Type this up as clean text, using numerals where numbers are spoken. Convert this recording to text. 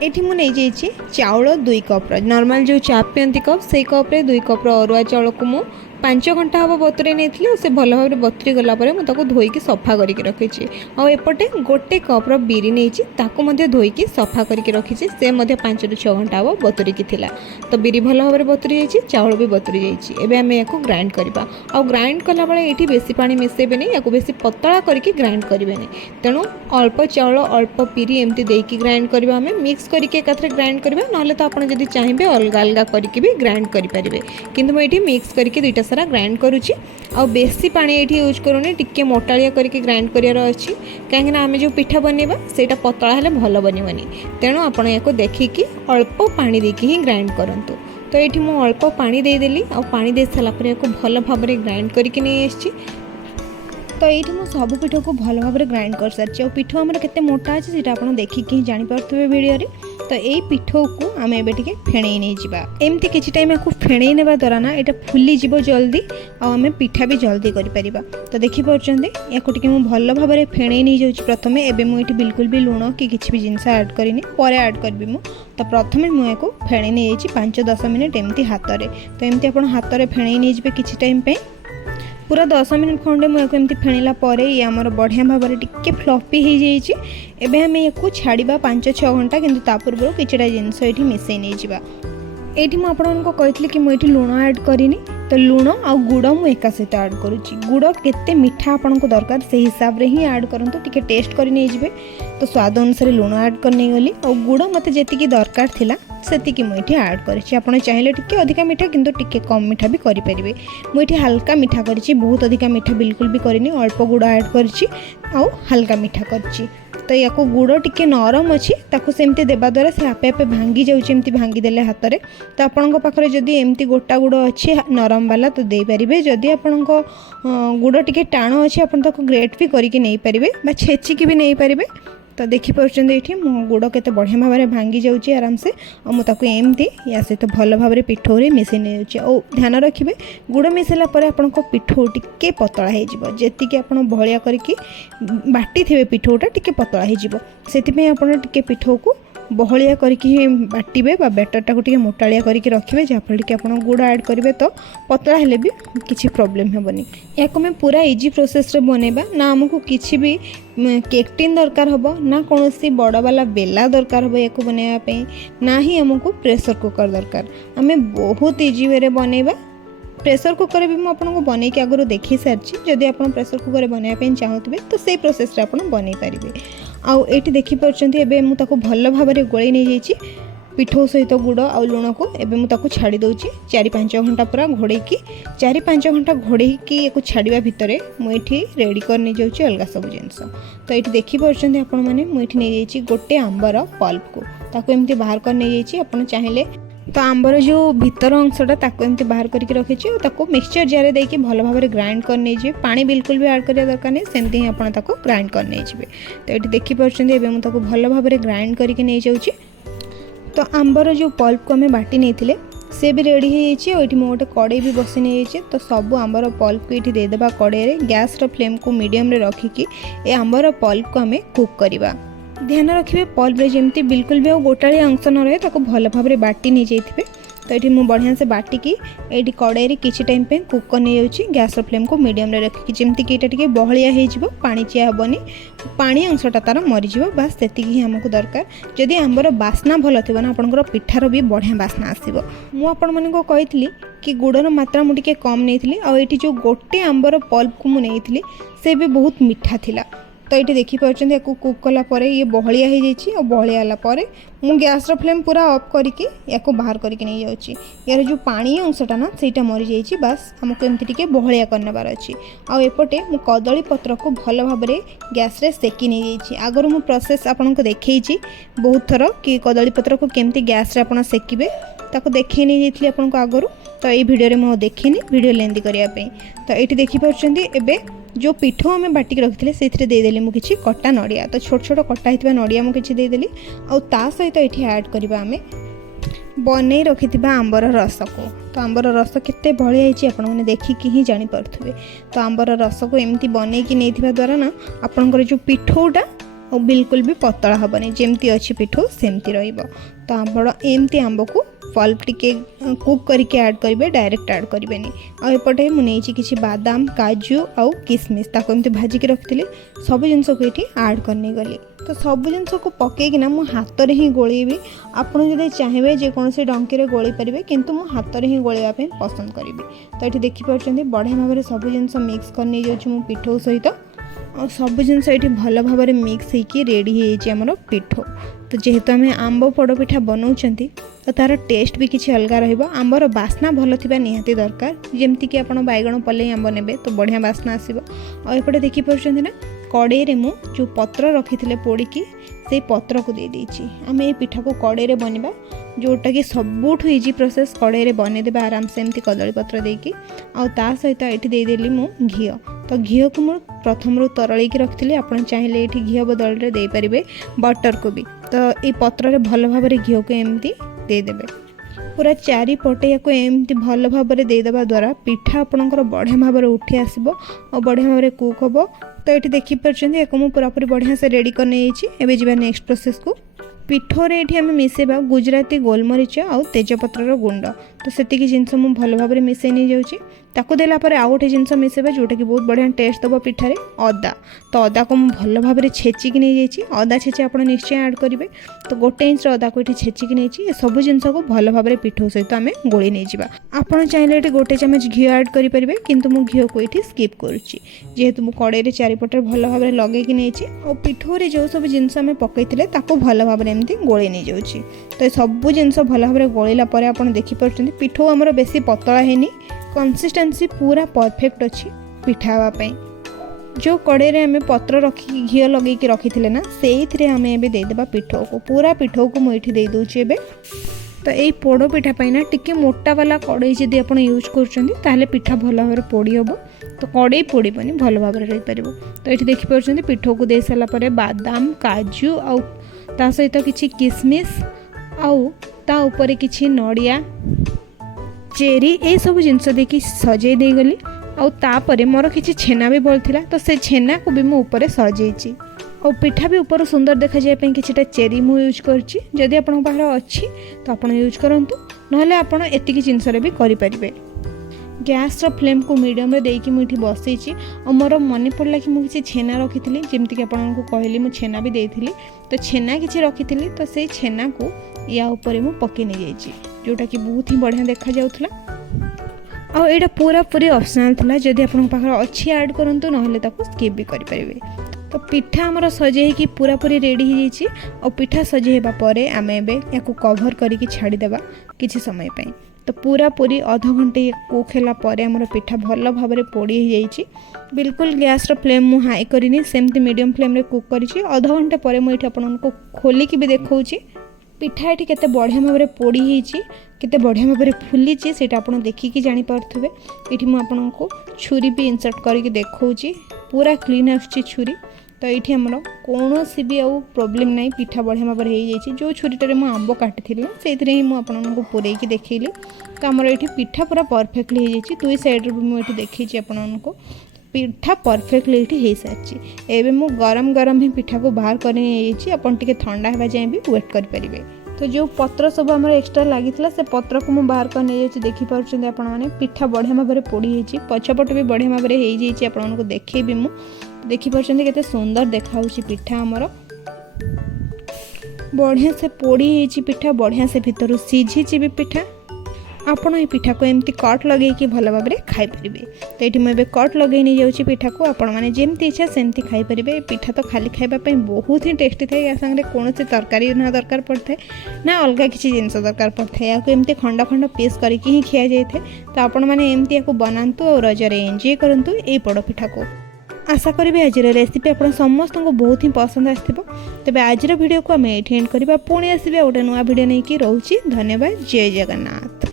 एठी मु नहीं जाइए चाउल 2 कप नॉर्मल जो चा पियंती कप से कप्रे 2 कप अरुआ चाउल को मु 5 घंटा हम बतुरे नहीं से भल भाव बतुरी गलापर मुझे धोईकी सफा करके रखी आउटे गोटे कप्र बिरी नहीं धोईकी सफा करके रखी से 5 ରୁ 6 घंटा हम बतुरिकी थिला। तो बिरी भल भाव बतुरी जाइए चाउल भी बतुरी जाइए एवं आम या ग्राइंड करवा आउ ग्राइंड कला बेले ये बेसी पानी मिसेबे नहीं या बेसी पतला करके ग्राइंड करेंगे तेणु अल्प चाउल अल्प बिरी एमती देकी ग्राइंड करवा आम मिक्स करके एकाथरे ग्राइंड करवा ना तो आपड़ जब चाहिए अलग अलग करके भी ग्राइंड करेंगे किंतु मुझे मिक्स करके दुईटा सारा ग्राइंड करुच्ची आ बेसी पानी ये यूज करूनी टिके मोटालिया करके ग्राइंड करार अच्छी कहीं आम जो पिठा बनवा से पतला हेल्ले भल बनवानी तेणु आपड़ या देखिकी अल्प पानी देकी ही ग्राइंड करूँ। तो ये मुझे अल्प पानी देदेली आ पानी दे सारापर भल भाव ग्राइंड करके नहीं आसी। तो ये सब पिठ को भल भाव ग्राइंड कर सारी पिठ आम के मोटा अच्छे से आप देखिकी ही जापे वीडियो। तो यही पिठ को आम ए फेणई नहीं जावा एमती किसी टाइम या फेणई नेबा द्वारा ना यहाँ फुली जीव जल्दी आम पिठा भी जल्दी कर। तो देखिपुर या भल भाव फेणई नहीं जाऊँ प्रथम एवं मुझे बिल्कुल भी लुण कि किसी भी जिनस ऐड करनी पर ऐड करी मु। तो प्रथम मुझे फेणई नहीं 5-10 मिनट एमती हाथ में तो एमती आप हाथ में फेणई नहीं जाए किसी टाइम पूरा 10 मिनट खंडे मुझे फेणला ये आमर बढ़िया भाव में टिके फ्लफी हो जाए आम या छाड़ा 5-6 घंटा किंतु पूर्व किसी जिनस ये मिसई नहीं जावा। ये मुझे कही कि मुझे लुण ऐड करनी तो लुण आ गुड़ मु एका सहित ऐड करुच्ची गुड़ केते मीठा आपन को दरकार से हिसाब रे ही ऐड करंतु टिके टेस्ट करी नहीं जिवे। तो स्वाद अनुसार लुण ऐड करनी गली और गुड़ मते जेतिकी दरकार थिला सेतिकी मुझे ऐड करिछि आपन चाहिए टिके अधिका मीठा किंतु टिके कम मीठा भी करि परिबे। मुझे हल्का मीठा करिछि बहुत अधिका मीठा बिल्कुल भी करनी अल्प गुड़ ऐड करिछि आ हल्का मीठा करिछि। तो या गुड़ टिके नरम अच्छी ताकू सेमती देवा द्वारा से आपे आपे भांगी जाऊँगी भांगी देले हाथ में। तो आपण पाखे जदि एमती गोटा गुड़ अच्छी नरम वाला तो दे पारिबे जदि आपण गुड़ टिके टाण अच्छी आपण ताकू ग्रेट भी करके नहीं पारिबे बा छेचिकी भी नहीं पारिबे। तो देखिपुर ये मो गुड़ के बढ़िया भाव में भांगी जाऊँगी आराम से और मुझे एमती या सहित भल भाव में पिठौ मिसई नहीं और ध्यान रखिए गुड़ मिसेला आपण पिठौ टिके पतला हो जी आप भलिया करके बाटी थे पिठौटा टिके पतला होती आपड़ टिके पिठौ को बहलिया करके बाटे बेटरटा को टिके मोटालिया करके रखिए जहाँफल कि आप गुड़ ऐड करेंगे तो पतला हेले भी किसी प्रॉब्लम हेबनी। या मैं पूरा इजी प्रोसेस रे बनेबा ना आमको किसी भी केक टिन दरकार होबो ना कौन सी बड़ वाला बेला दरकार होबो या बनवाई ना ही आमको प्रेशर कुकर दरकार आम बहुत इजी वे बनेबा। प्रेशर कुकर भी मुझे बनई के आगु देखी सारी जदि आप प्रेशर कुकर बनवाई चाहूबे तो से प्रोसेस रे आपन बनई पारिबे। आउ एटी देखिपुर एवं मुझे भल भाव में गोल नहीं जाइए पिठौ सहित गुड़ आउ लुण को एवं मुझे छाड़ी दूची 4-5 घंटा पूरा घोड़ेकी 4-5 घंटा घोड़ेकी या छाड़ा भितर मुझे रेडी कर नहीं जाऊँगी अलग सब जिनस। तो ये देखिपुर आपण मैंने मुझे नहीं जाइए गोटे आंबर पल्प को ताको एमती बाहर कर नहीं जाइए आप चाहिए तो आंबर जो भीतर अंशटा ताको एमती बाहर करके रखी और मिक्सचर जार देके भल भाव में ग्राइंड कर नहीं जाए पानी बिल्कुल भी ऐड करिया दरकार नहीं सेमती ही आपन ताको ग्राइंड कर नहीं जाए। तो ये देखिपुर एवं मुझे भल भाव में ग्राइंड करके नहीं जाऊँगी। तो आंबर जो पल्प को आम बाटी नहीं से भी रेडी हो गोटे कड़े भी बसी नहीं तो सब आंबर पल्प को ये देदेबा कड़े गैस फ्लेम को मीडियम रे रखिकी ए आंबर पल्प को आम कुक करवा। ध्यान रखिए पल्प रे जमती बिल्कुल भी गोटालिया अंश न रहे ताको भल भाव में बाटी नहीं जाइए। तो ये मुझे बढ़िया से बाटिकी ये कड़े किसी टाइम पे कुक कर नहीं जाऊँगी गैस फ्लेम को मीडियम रे रखिकी जमती कि ये बहलिया हो पानी चिया हेनी पानी अंशटा तार मरीज बास से ही आमको दरकार। जदि आंबर बास्ना भल थी ना आपंकर पिठार भी बढ़िया बास्ना आसो। मुझे कही कि गुड़र मात्रा मुझे कम नहीं आईटी जो गोटे आंबर पल्प को मुझे से भी बहुत मीठा थिला। तो ये देखिपुर या कुक कलापर ये बहलिया हो जाइए और बहलिया मु गैस फ्लेम पूरा ऑफ करके या बाहर करके नहीं जाऊँगी यार जो पानी अंशटा ना सहीटा मरी जाइए बास आमको एमती टिके बहलिया करनेबार अच्छी। आउटे मु कदली पत्र को भल भाव में गैस रे सेकी नहीं जाइए आगर मु प्रोसेस आपको देखी बहुत थर कि कदली पत्र को केमती गैस रे आपन सेकिबे ताको देखी नहीं जाइए आपको आगरू। तो ये वीडियो में देखनी वीडियो लेंदी करने। तो ये देखिपुर एबे जो पिठौ आम बाटिक रखी से देदेली मुझे किसी कटा नड़िया तो छोट छोट कटा होता नड़िया मुझे किसी देदेली आ सहित ये ऐड करवा आम बनई रखि आंबर रस को। तो आंबर रस केते भलिया आपने देखिकी ही जानीपे। तो आंबर रस को एमती बनई कि नहीं द्वारा ना आपंकर जो पिठौटा और बिल्कुल भी पतला हेनी जमती अच्छी पिठो सेमती रहिबो। तो आप एमती आंब को पल्प टिके कुक करके ऐड करेंगे, डायरेक्ट ऐड करेंगे। आउपटे मुझे किसी बादाम काजू आउ किसमिश ताको एमती भाजिकी रखी सब जिनस को ये ऐड करने गली। तो सब जिनस को पकईकिना मो हाथ में ही गोलेबी। आपड़ जब चाहिए जेकोसी डंकी गोली पारे किंतु मो हाथ में ही गोलेवाई पसंद करी। तो ये देखिपुर बढ़िया भाव में सब जिनस मिक्स करनी जाऊँ पिठो सहित और सब जिनस ये भल भाव में मिक्स होकर रेडी होमर पिठो। तो जेहेतु आम आंब पोड़पिठा बनाऊँ तो तार टेस्ट भी किसी अलग रहिबो। आंबर बास्ना भल थिबा निहाती दरकार, जेमती कि आपण बैगण पल्ले आंब नेबे तो बढ़िया बास्ना आसीबो। और एपटे देखि परछन ना कड़े रे मु जो पत्र रखिथिले पोड़िकी से पत्र को दे देछि। आमे ए पिठा को कड़े रे बनिबा, जोटा कि सबुठ इजी प्रोसेस कड़े रे बने देबा आराम से एमती कदली पत्र देकी। आ ता सहित एठी दे देली मु घी। तो घी को मु प्रथम रु तरळी की रखिथिले, आपण चाहिले एठी घी बदल रे दे परिबे बटर को भी। तो ए पत्र रे भल भाव रे घी को एमती देदेवे पूरा चारिपटे या एमती भल भाव में देदेवा द्वारा पिठा आपणकर बढ़िया भाव में उठी आसब और बढ़िया भाव में कुक हम। तो ये देखिपारे मुझे पूरापूरी बढ़िया से रेडी करने एवं जा नेक्स्ट प्रोसेस को पिठोरे ये आम मिसेबा गुजराती गोलमरीच आउ तेजपत्र गुंड। तो सेतिकी जिनस मु भल भाव में मिसई नहीं जाऊँगी। ताकू देला पर आउ गोटे जिनस मिसेबा जोटा कि बहुत बढ़िया टेस्ट दब पिठारे अदा। तो अदा को मुझे भल भाव में छेचिकी नहीं जाइए। अदा छेची आप निश्चय ऐड करेंगे। तो गोटे इंच अदा को ये छेचिकी नहीं सब जिनस को भल भाव में पिठो सहित आम गोली नहीं जावा। आपड़ चाहिए ये गोटे चामच घी ऐड करेंगे किंतु मु घी को ये स्किप करुच्ची जेहेतु मुझे कड़े चारिपटे भल भाव में लगे नहीं और पिठोरे जो सब जिनस आम पकई भल भाव में एमती गोली नहीं जाऊँगी। तो सब जिनस भल भाव में गोलिला आप देखिपारे पिठो आमर बेसी पतला है, कंसिस्टेंसी पूरा परफेक्ट अच्छी पिठा हाँवाई। जो कड़े रे आम पत्र रखी घी लगे रखी थे ना से आम ए देदेबा पिठो को। पूरा पिठो को मुझे दे दूची एबे। तो यही पोड़ पिठा ना टिके मोटा वाला कड़े जदि आप यूज कर पिठा भल भाव में पोड़ी हम। तो कड़े पोड़बनी भल भाव में रही पार। तो ये देखिपारे पिठो को दे सारापर बादाम काजू आउ ता सहित किसी किसमिश आउ ता ऊपर किसी नड़िया चेरी ये सब जिनस देखी सजे दे गली। आउ तापरे मोर किसी छेना भी बलथिला तो से छेना को भी मु ऊपर सजेची। और पिठा भी ऊपर सुंदर देखा जाए किछिटा चेरी मु यूज करछि। जदि आपन पाखरे अछि तो आपन यूज करंतु, नहले आपन एतिकी जिनस रे भी करि परिबे। गैस फ्लेम को मीडियम रे देकी मुठी बसैछि और मोर मन पड़ला कि मुझे छेना रखी थी जमती कि आपको कहली मु छेना भी देती। तो छेना किसी रखी थी तो से छेना को या ऊपर मु पकई नहीं जाइए जोटा कि बहुत ही बढ़िया देखा जाउथला। और यहाँ पूरा पूरी ऑप्शनल था, जदि आपन पाखरे अच्छी ऐड करंतु नहले ताको स्किप भी करि परिबे। तो पिठा आमर सजे कि पूरा पूरी रेडी हो जाइए। और पिठा सजे हेबा परे आमे एबे याको कवर करके छाड़ी देबा किछि समय पई। तो पूरा पूरी आधा घंटे कुक है आमर पिठा भल भाव में पोड़ी हो जाइए। बिल्कुल गैस फ्लेम मु हाई करनी सेमती मीडियम फ्लेम रे कुक करी। आधा घंटे पर मुझे आपको खोलिकी भी देखा पिठा ये केते बढ़िया भाव में पोड़ी होती केते बढ़िया भाव में फुली से आप देखिकी जानीपे। ये मुझे छुरी भी इंसर्ट करके देखा पूरा क्लीन आसुची छुरी। तो ये आमर कौन सी भी आउ प्रोब्लेम ना, पिठा बढ़िया भाव में हो जाए। जो छुरीटे मुझे आंब काटी से ही मुझे पूरेकी देखली। तो आमर ये पिठा पूरा परफेक्टली हो जाए। दुई साइड भी मुझे देखी आपको पिठा परफेक्टली हो सारी। एवं मुझ गरम गरम ही पिठा को बाहर कर ठंडा होगा जाए भी वेट करेंगे। तो जो पत्र सब आम एक्सट्रा लगी से पत्र को मुझे बाहर कर नहीं देखिपारे आपने पिठा बढ़िया भाव में पोड़ी होती पछपट भी बढ़िया भाव में हो आपको देखी मु देखिपारे केते सुंदर देखा पिठा आमर बढ़िया से पोड़ी होती पिठा बढ़िया से भितर सीझी भी पिठा। आपड़ ये पिठा को एमती कट लगे भल भाव में खाई पारे। तो ये मुझे कट लगे नहीं जाऊँगी पिठा को आपण मैंने जमती इच्छा सेमती खाई पारे। पिठा तो खाली खावाई बहुत ही टेस्टी थाए। या सामने कौन से तरकारी ना दरकार पड़ता ना अलग किसी जिनस दरकार पड़ता है। या एमती खंड खंड पीस करके ही खिया जाए। तो आपण मैंने एमती या बनातु और रजरे एंजॉय करंतु ये पोड़ पिठा को। आशा करी आज रेसिपी आप समस्त को बहुत ही पसंद आसो। तेज आज वीडियो को आम ये एंड करवा पुणी आसवा गोटे नुआ वीडियो नहीं कि रोचे। धन्यवाद। जय जगन्नाथ।